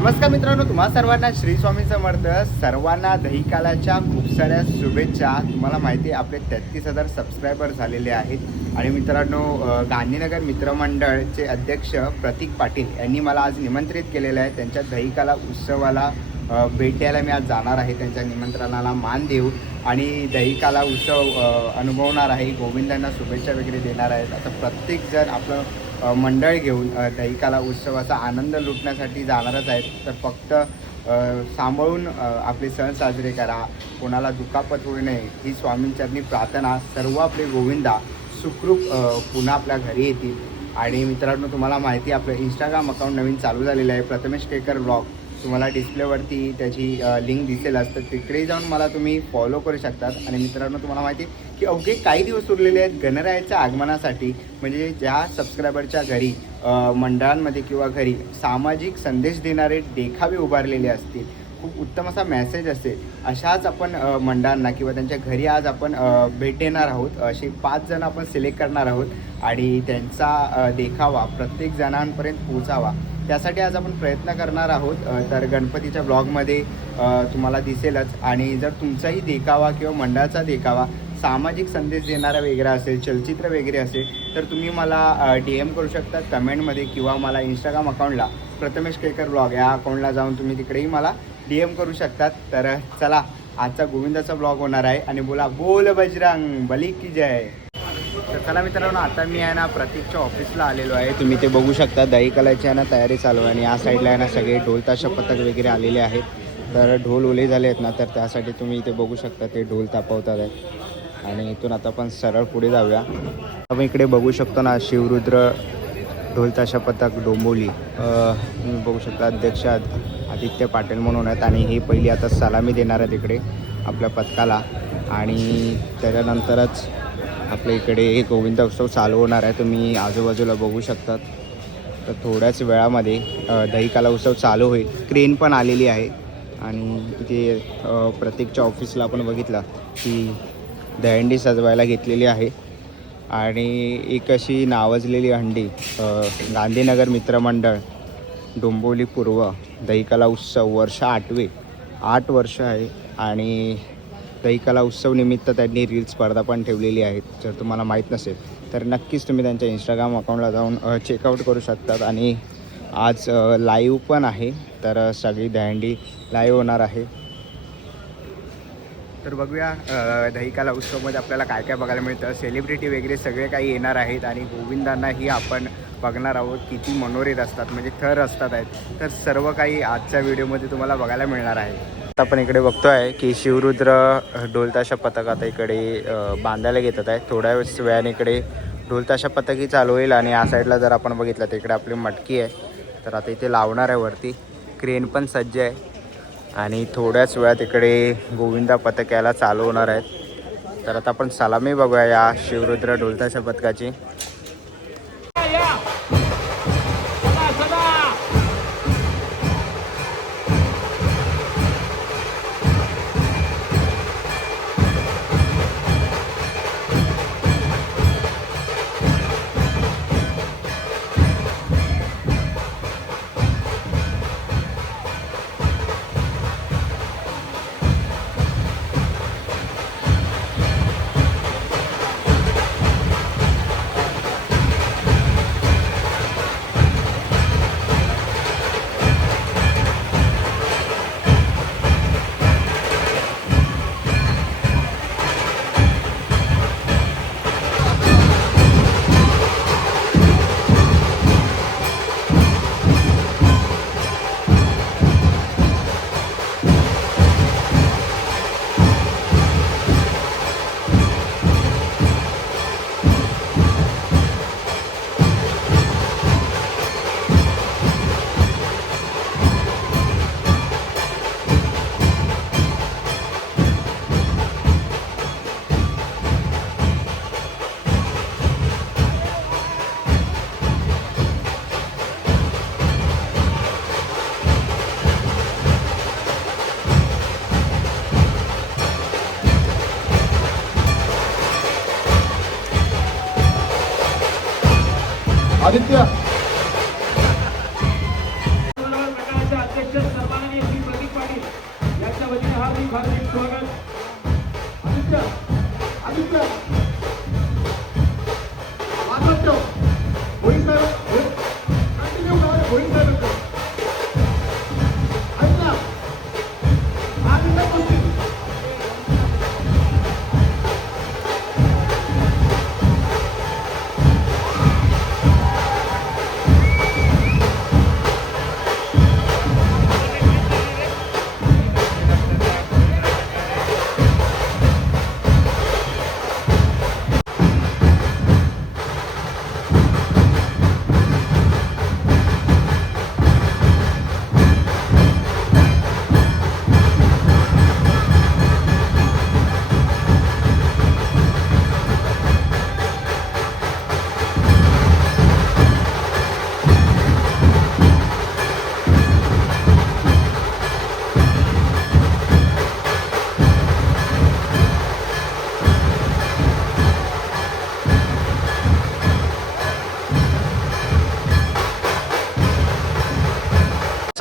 नमस्कार मित्रांनो तुम्हा सर्वांना श्री स्वामी समर्थ सर्वांना दहीकालाच्या खूप साऱ्या शुभेच्छा. तुम्हाला माहिती आहे आपले तेहतीस हजार सबस्क्रायबर झालेले आहेत. आणि मित्रांनो गांधीनगर मित्रमंडळचे अध्यक्ष प्रतीक पाटील यांनी मला आज निमंत्रित केलेलं आहे. त्यांच्या दहीकाला उत्सवाला भेट द्यायला मी आज जाणार आहे. त्यांच्या निमंत्रणाला मान देऊ आणि दहीकाला उत्सव अनुभवणार आहे. गोविंदांना शुभेच्छा वगैरे देणार आहेत. आता प्रत्येकजण आपलं मंडळ घेऊन अ, दहीकाला उत्सवाचा आनंद लुटण्यासाठी जाणारच आहेत. तर फक्त सांभाळून आपले सण साजरे करा. कोणाला दुखापत होऊ नये. ही स्वामींचरणी प्रार्थना सर्व आपले गोविंदा सुखरूप पुन्हा आपल्या घरी येतील. आणि मित्रांनो तुम्हाला माहिती आपलं इंस्टाग्राम अकाउंट नवीन चालू झालेलं आहे. प्रथमेश केकर ब्लॉग. तुम्हाला डिस्प्लेवरती त्याची लिंक दिसेल असतं तिकडे जाऊन मला तुम्ही फॉलो करू शकतात. आणि मित्रांनो तुम्हाला माहिती आहे की अवघे काही दिवस उरलेले आहेत गणरायाच्या आगमनासाठी. म्हणजे ज्या सबस्क्रायबरच्या घरी मंडळांमध्ये किंवा घरी सामाजिक संदेश देणारे देखावे उभारलेले असतील खूप उत्तम असा मेसेज असेल अशाच आपण मंडळांना किंवा त्यांच्या घरी आज आपण भेट देणार आहोत. असे पाच जण आपण सिलेक्ट करणार आहोत आणि त्यांचा देखावा प्रत्येक जणांपर्यंत पोचावा त्यासाठी आज आपण प्रयत्न करणार आहोत. तर गणपतीच्या ब्लॉगमध्ये तुम्हाला दिसेलच. आणि जर तुमचाही देखावा किंवा मंडळाचा देखावा सामाजिक संदेश देणारा वेगळा असेल चलचित्र वगैरे असेल तर तुम्ही मला डी एम करू शकता कमेंटमध्ये किंवा मला इंस्टाग्राम अकाउंटला प्रथमेश केकर ब्लॉग या अकाउंटला जाऊन तुम्ही तिकडेही मला डी एम करू शकतात. तर चला आजचा गोविंदाचा ब्लॉग होणार आहे आणि बोला बोल बजरंग बली की जय. तर चला मित्रांनो आता मी आहे ना प्रतीकच्या ऑफिसला आलेलो आहे. तुम्ही ते बघू शकता दही कलाची आहे ना तयारी चालू आहे आणि या साईडला आहे ना सगळे ढोल ताशा पथक वगैरे आलेले आहेत. तर ढोल ओले झाले आहेत ना तर त्यासाठी तुम्ही इथे बघू शकता ते ढोल तापवतात आहे आणि इथून आता आपण सरळ पुढे जाऊया. आपण इकडे बघू शकतो ना शिवरुद्र ढोल ताशा पथक डोंबोली तुम्ही बघू शकता अध्यक्ष आदित्य पाटील म्हणून आहेत आणि हे पहिली आता सलामी देणार आहे तिकडे आपल्या पथकाला. आणि त्याच्यानंतरच आपल्या इकडे गोविंद उत्सव चालू होणार आहे. तुम्ही आजूबाजूला बघू शकतात. तर थोड्याच वेळामध्ये दहीकाला उत्सव चालू होईल. क्रेन पण आलेली आहे. आणि तिथे प्रत्येकच्या ऑफिसला आपण बघितलं की दहंडी सजवायला घेतलेली आहे. आणि एक अशी नावाजलेली हंडी गांधीनगर मित्रमंडळ डोंबोली पूर्व दहीकला उत्सव वर्ष आठवे आठ वर्ष आहे आणि दहीकला उत्सव निमित्त त्यांनी रील स्पर्धा पण ठेवलेली आहेत. जर तुम्हाला माहीत नसेल तर नक्कीच तुम्ही त्यांच्या इंस्टाग्राम अकाउंटला जाऊन चेकआउट करू शकतात आणि आज लाईव्ह पण आहे. तर सगळी दहंडी लाईव्ह होणार आहे. तर बघूया दहीकाला उत्सवमध्ये आपल्याला काय काय बघायला मिळतं. सेलिब्रिटी वगैरे सगळे काही येणार आहेत आणि गोविंदांनाही आपण बघणार आहोत किती मनोरीत असतात म्हणजे थर असतात आहेत. तर सर्व काही आजच्या व्हिडिओमध्ये तुम्हाला बघायला मिळणार आहे. आता आपण इकडे बघतोय की शिवरुद्र ढोलताशा पथक आता इकडे बांधायला घेतात आहे थोड्या वेळेस वेळाने इकडे ढोलताशा पथकही चालू होईल आणि या साईडला जर आपण बघितलं तर इकडे आपली मटकी आहे. तर आता इथे लावणार आहे वरती. क्रेन पण सज्ज आहे. आणि थोड्याच वेळात इकडे गोविंदा पथक यायला चालू होणार आहेत. तर आता आपण सलामी बघूया या शिवरुद्र ढोलताशा पथकाची. आदित्य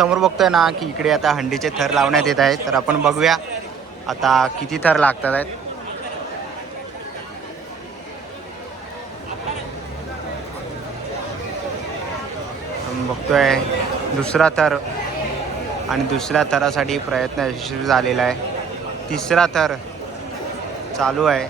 समोर बघतोय ना की इकडे आता हंडीचे थर लावण्यात येत आहेत. तर आपण बघूया आता किती थर लागतात आहेत. बघतोय दुसरा थर आणि दुसऱ्या थरासाठी प्रयत्न यशस्वी झालेला आहे. तिसरा थर चालू आहे.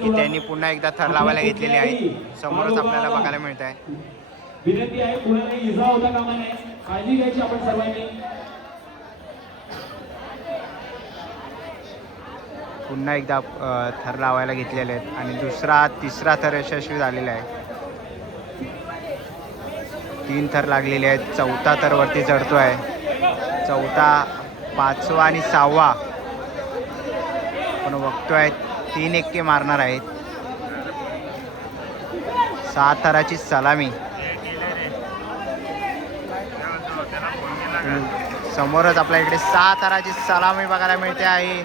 की त्यांनी पुन्हा एकदा थर लावायला घेतलेले आहेत समोरच आपल्याला बघायला मिळत आहे विनंती आहे कुणाला इजा होता कामा नये. काळजी घ्यायची आपण सर्वांनी. पुन्हा एकदा थर लावायला घेतलेले आहेत. आणि दुसरा तिसरा थर यशस्वी झालेला आहे. तीन थर लागलेले आहेत. चौथा थर वरती चढतो आहे चौथा पाचवा आणि सहावा. आपण बघतोय तीन एक्के मारणार आहेत. सहा थराची सलामी. समोरच आपल्या इकडे सहा थराची सलामी बघायला मिळते आहे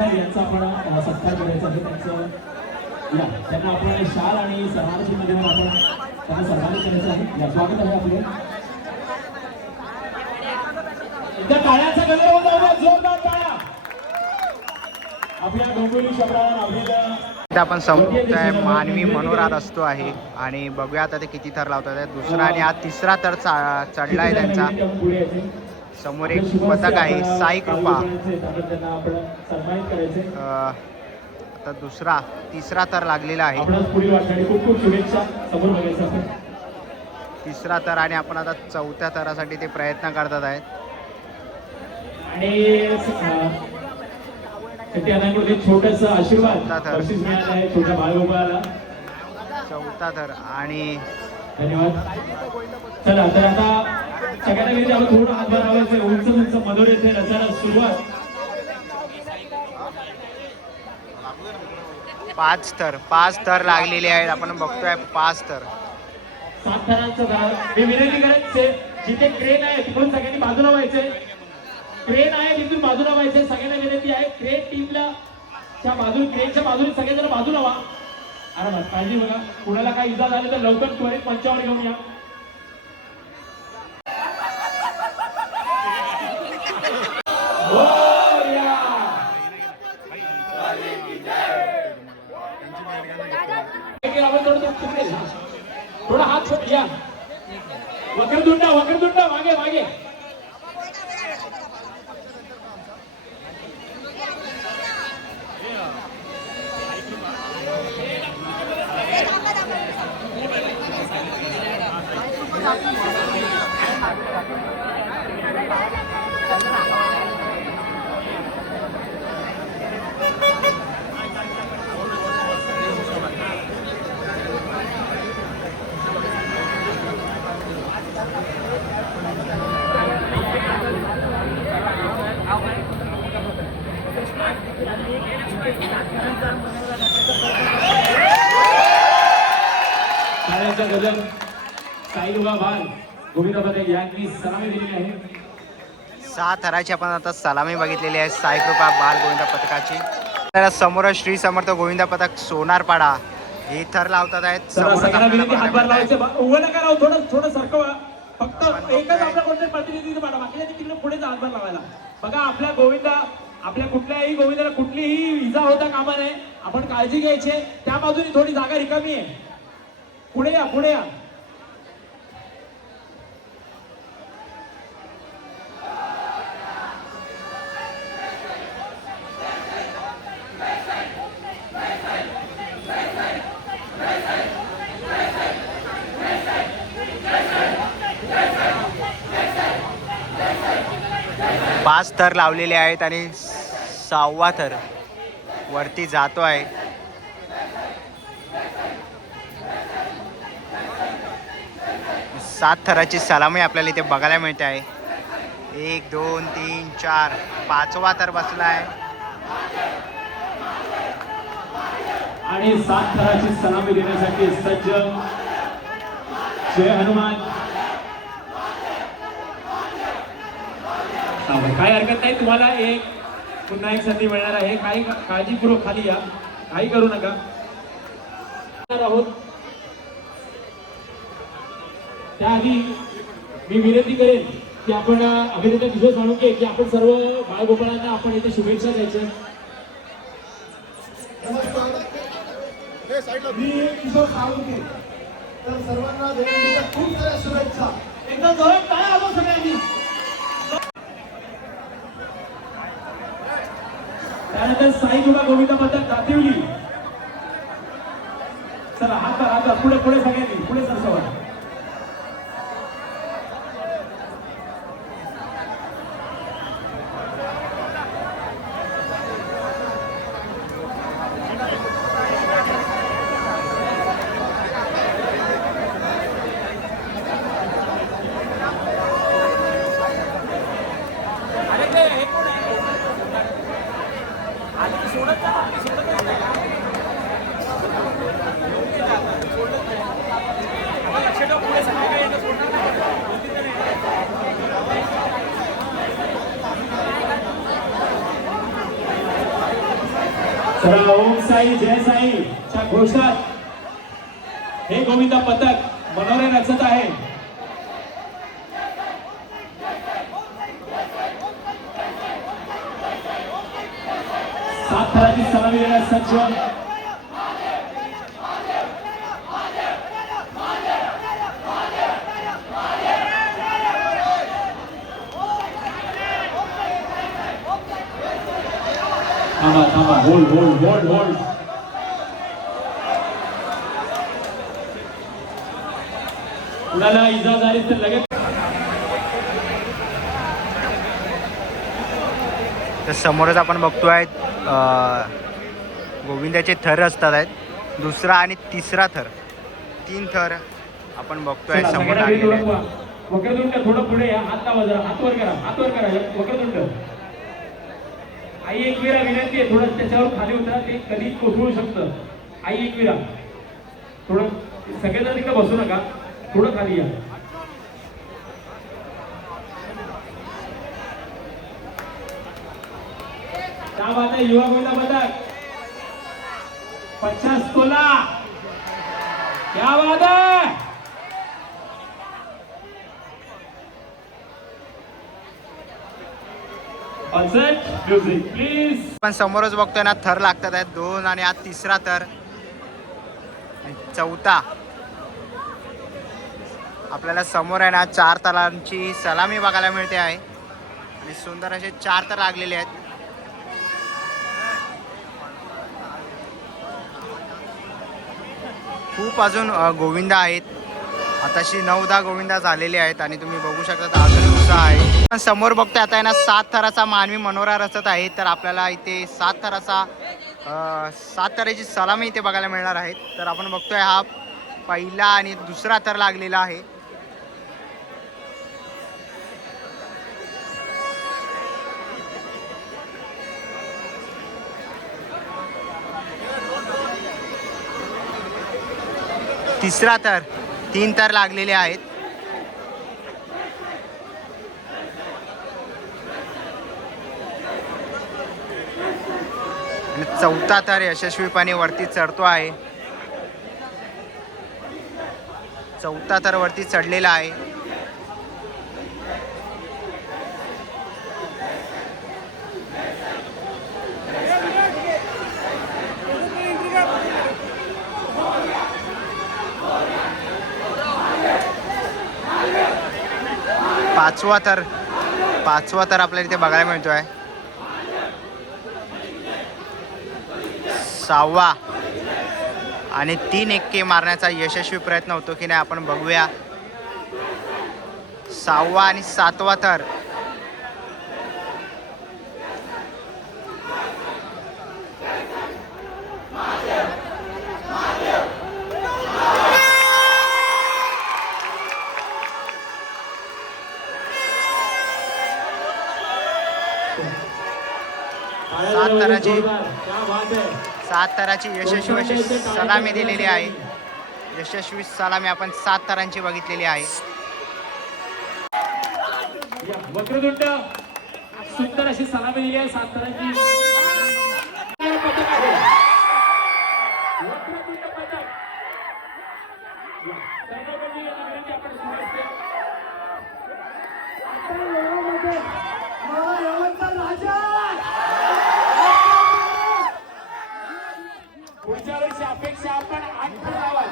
यांचा आपण अ, सत्कार करायचा आहे त्यांचं. या त्यांना आपण शाल आणि सन्मानाची माध्यमातून आपण त्यांना सन्मानित करायचं आहे. या स्वागत आहे आपले. एकदा टाळ्यांचा गजर होता जोरदार टाळ्या. आपल्या डोंबिवली शहरावर आपण समोर मानवी मनोरा रस्तो आहे. आणि बघूया आता ते किती थर लावतात. दुसरा आणि हा तिसरा थर चा- चढला आहे त्यांचा. समोर एक पथक आहे साई कृपा आता दुसरा तिसरा थर लागलेला आहे. तिसरा थर आणि आपण आता चौथ्या थरासाठी ते प्रयत्न करतात आहेत. चौथा थर. थर आणि धन्यवाद. चला तर आता सगळ्यांना थोडं हातभार लावायचं उंच उंच मधुर येथे रचायला सुरुवात. पाच थर पाच थर लागलेले आहेत. आपण बघतोय पाच थर. सात थरांचं झाड मी विनंती करायचे जिथे क्रेन आहे तिकडून सगळ्यांनी बाजूला व्हायचे क्रेन आहे तिथून बाजूला व्हायचे सगळ्यांना विनंती आहे क्रेन टीमला त्या बाजून क्रेनच्या बाजूने सगळेजण बाजूला व्हा. आरामात काळजी बघा. कुणाला काही इजा झाली तर लवकर त्वरित मंचावर घेऊन या गोया! आपण थोडं थोडं तिकडे जा. थोडा हात वर घ्या वक्रतुंड वक्रतुंड मागे मागे शाळेचा गजर साईलुगा भाल गोविंद पटेल यांनी सलामी दिलेली आहे सहा थराची आपण आता सलामी बघितलेली आहे. साई कृपा बाल गोविंदा पथकाची. तर समोर श्री समर्थ गोविंदा पथक सोनारपाडा. हे थर लावतात आहेत. सरकवा फक्त एकच. आपल्या कोणत्या प्रतिनिधी बाकीच्या तिकडे पुढे हातभार लावायला. बघा आपल्या गोविंदा आपल्या कुठल्याही गोविंदाला कुठलीही इजा होता कामा नये. आपण काळजी घ्यायची. त्या बाजूने थोडी जागा रिकामी आहे. पुढे या पुढे या पाच थर लावलेले आहेत आणि सहावा थर वरती जातो आहे. सात थराची सलामी आपल्याला इथे बघायला मिळते आहे. एक दोन तीन चार पाचवा थर बसला आहे. आणि सात थराची सलामी देण्यासाठी सज्ज जय हनुमान. चालेल. काही हरकत नाही तुम्हाला एक पुन्हा एक संधी मिळणार आहे. काही काळजीपूर्वक खाली या. काही करू नका. आहोत. त्याआधी मी विनंती करेन की आपण अभिनेता किशोर साळुंके की आपण सर्व बाळगोपाळांना आपण इथे शुभेच्छा द्यायच्या. मी किशोर साळुंके तर सर्वांना खूप साऱ्या शुभेच्छा. एकदा जोरात काय आलो सगळ्यांनी डॉक्टर साईबाबा किंवा गोविंदा पद्धत कातिवली चला हात हात पुढे पुढे सगळ्यांनी पुढे सरसवा. चला ओम साई जय साई च्या घोषणात हे गोविंदा पथक मनोरे रचत आहे. सात थराची सलामी देण्यास सज्ज थांबा थांबा होल्ड होल्ड होल्ड होल्ड कुणाला इजा झाली तर लगेच. तर समोरच आपण बघतोय गोविंदाचे थर असतात आहेत. दुसरा आणि तिसरा थर. तीन थर आपण बघतोय समोर लागलेले आहेत. वक्रतुंड थोडं पुढे या. हात लावा जरा हात वर करा. हात वर करा. वक्रतुंड. आई एकविरा विनंती आहे थोडं त्याच्यावर खाली होता ते कधी कोसळू शकतं. आई एकविरा थोडं सगळेजण तिकडे बसू नका. थोडं खाली या. क्या बात है युवा गोविंदा पदक पचास तोला. क्या बात है पण आपण समोरच बघतोय ना थर लागतात आहेत दोन आणि आज तिसरा थर. आणि चौथा. आपल्याला समोर आहे ना चार तलांची सलामी बघायला मिळते आहे. आणि सुंदर असे चार तर लागलेले आहेत. खूप अजून गोविंदा आहेत. आताशी नऊ दहा गोविंदा झालेले आहेत आणि तुम्ही बघू शकता अजून उत्साह आहे. पण समोर बघतोय आता आहे ना सात थराचा मानवी मनोरा रचत आहे. तर आपल्याला इथे सात थराचा सात थराची सलामी इथे बघायला मिळणार आहेत तर आपण बघतोय हा पहिला आणि दुसरा थर लागलेला आहे. तिसरा थर तीन थर लागलेले आहेत. आणि चौथा तर यशस्वीपणे वरती चढतो आहे. चौथा तर वरती चढलेला आहे. पाचवा तर पाचवा तर आपल्याला इथे बघायला मिळतो आहे सहावा आणि तीन एक्के मारण्याचा यशस्वी प्रयत्न होतो की नाही आपण बघूया. सहावा आणि सातवा तर. सात तराची. सात तराची यशस्वी अशी सलामी दिलेली आहे. यशस्वी सलामी आपण सात तरांची बघितलेली आहे. या वक्रतुंड सुंदर अशी सलामी दिली आहे सात तरांची पथक आहे वक्रतुंड पथक या, सर्वपैकी यांना विनंती आपण सुरू असते. मला यवतचा राजा पुढच्या वर्षी अपेक्षा आपण आठ लावाल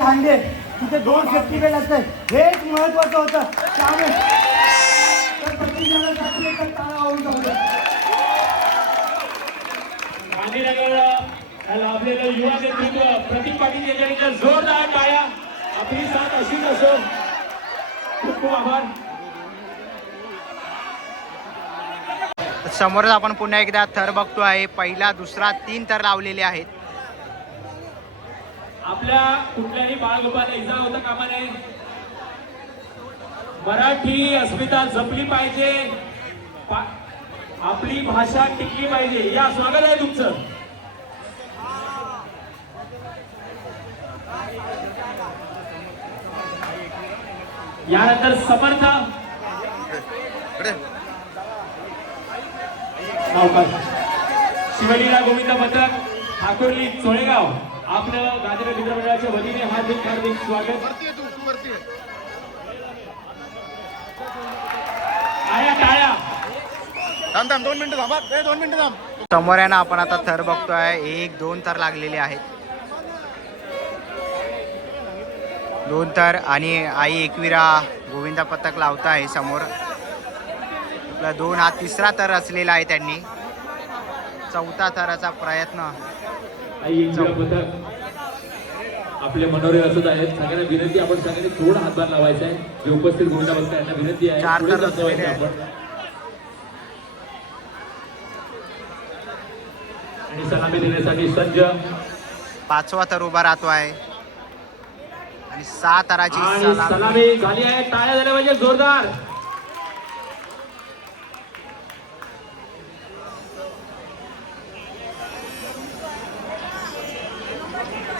हांडे तिथे दोन सेफ्टी बेल्ट असतात. हेच महत्वाचं होतं. त्यामुळे तर प्रत्येकाला एक. गांधीनगर लाभलेलं युवा नेतृत्व प्रतीक पाटील यांच्याकडे जोरदार टाळ्या. आपली साथ अशीच असो. खूप खूप आभार. समोरच आपण पुन्हा एकदा थर बघतो आहे पहिला दुसरा तीन थर लावलेले आहेत. आपल्या कुठल्याही बाळगोपाला इजा होता कामा नये मराठी अस्मिता जपली पाहिजे. पा- आपली भाषा टिकली पाहिजे. या स्वागत आहे तुमचं. यानंतर समर्थ. शिवलीला गोविंद पथक ठाकुर्ली चोळेगाव. आपलं गाजर मित्रमंडळाच्या वतीने हार्दिक हार्दिक स्वागत. टाळ्या. टाळ्या समोर आहे ना आपण आता थर बघतोय. एक दोन थर लागलेले आहेत. दोन थर आणि आई एकविरा गोविंदा पथक लावत आहे समोर. आपला दोन हा तिसरा थर असलेला आहे त्यांनी. चौथा थराचा प्रयत्न. आई पथक आपले मनोरे असत आहेत. सगळ्यांना विनंती आपण सगळ्यांनी थोडा हातभार लावायचा आहे. जे उपस्थित गोविंदा भक्त यांना विनंती आहे. पुढे तर जातो. आपण. आणि सलामी देण्यासाठी सज्ज पाचवा थर उभा राहतो आहे आणि सहा सलामी. सलामी झाली आहे. टाळ्या झाल्या पाहिजे जोरदार.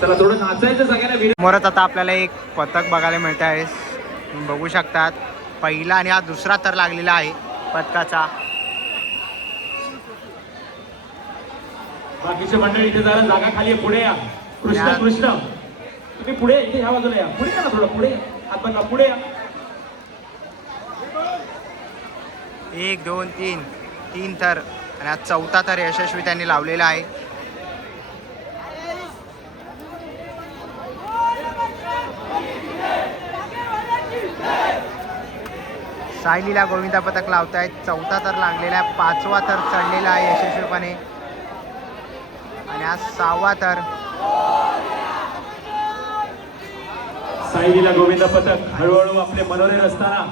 चला थोडं नाचायचं सगळ्यांना समोरच आता आपल्याला एक पथक बघायला मिळत आहे बघू शकतात. पहिला आणि हा दुसरा तर लागलेला आहे पथकाचा. बाकीचे मंडळी इथे जरा जागा खाली पुढे या. कृष्ण. कृष्ण. तुम्ही पुढे इथे ह्या बाजूला या. पुढे ना थोडं पुढे हात बंद पुढे या. एक दोन तीन. तीन थर आणि हा चौथा थर यशस्वी त्यांनी लावलेला आहे. सायलीला गोविंदा पथक लावतायत. चौथा थर लागलेला आहे. पाचवा थर चढलेला आहे यशस्वीपणे. आणि हा सहावा थर साईलीला गोविंद पथक हळूहळू आपले मनोरे असताना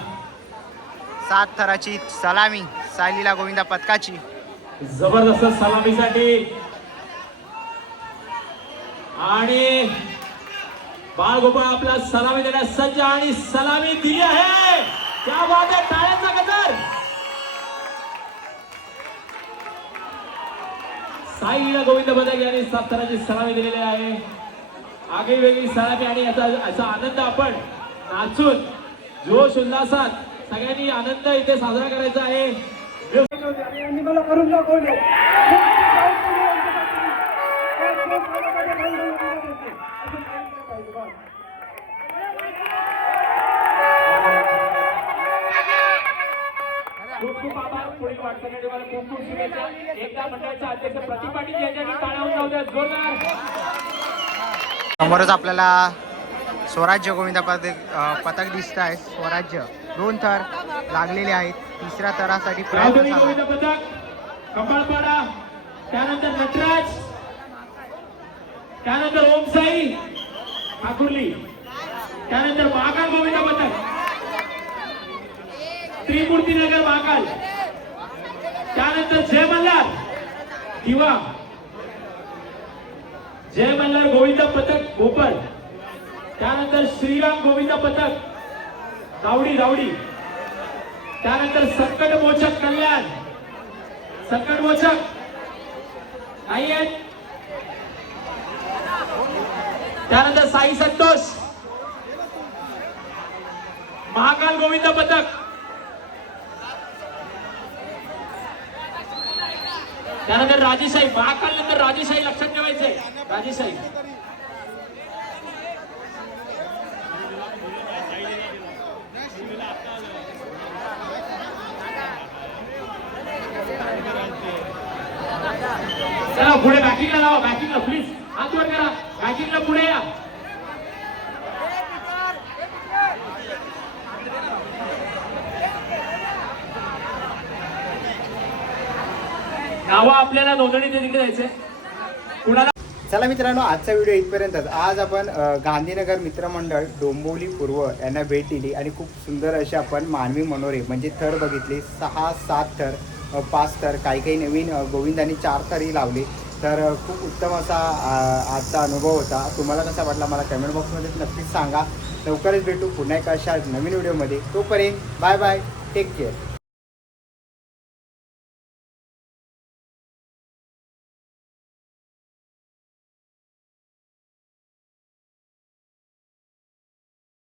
सात थराची सलामी. सायलीला गोविंदा पथकाची जबरदस्त सलामीसाठी. आणि बाळगोपाळ आपला सलामी देण्यास सज्ज आणि सलामी दिली आहे. त्या बात टाळ्यांचा गजर. साईला गोविंद बदक यांनी साताराची सलामी दिलेली आहे. आगळी वेगळी सलामी आणि याचा असा आनंद आपण नाचून जोश उल्हासात सगळ्यांनी आनंद इथे साजरा करायचा आहे. मला करून दाखवले पुढील खूप खूप शुभेच्छा. एकदा मंडळाचे अध्यक्ष यांच्याकडे जाऊ द्या. जोरदार. समोरच आपल्याला स्वराज्य गोविंदा पथक अ, पथक दिसत आहे. स्वराज्य दोन थर लागलेले आहेत. तिसऱ्या थरासाठी गोविंद. पथक कपाळपाडा त्यानंतर नटराज त्यानंतर ओमसाई ठाकुर्ली त्यानंतर महाकाल गोविंद पथक त्रिमूर्तीनगर महाकाल. त्यानंतर जय मल्हार. दिवा जय मल्हार गोविंद पथक गोपाल त्यानंतर श्रीराम गोविंद पथक रावडी रावडी त्यानंतर संकट मोचक कल्याण. संकट मोचक. नाही आहेत. त्यानंतर साई संतोष. महाकाल गोविंद पथक. त्यानंतर राजेशाही महाकाल नंतर राजेशाही लक्षात ठेवायचंय. राजेशाही चला पुढे बॅकिंगला लावा बॅकिंगला प्लीज हात वर करा. बॅकिंगला पुढे या. नावं आपल्याला नोंदणी तिकडे द्यायचे. कुणाला चला मित्रांनो आजचा व्हिडिओ इथपर्यंतच. आज आपण गांधीनगर मित्रमंडळ डोंबोली पूर्व यांना भेट दिली आणि खूप सुंदर अशी आपण मानवी मनोरे म्हणजे थर बघितले. सहा सात थर पाच थर काही काही नवीन गोविंदांनी चार थरही लावले. तर खूप उत्तम असा आजचा अनुभव होता. तुम्हाला कसा वाटला मला कमेंट बॉक्समध्ये नक्कीच सांगा. लवकरच भेटू पुन्हा एका अशा नवीन व्हिडिओमध्ये. तोपर्यंत बाय बाय टेक केअर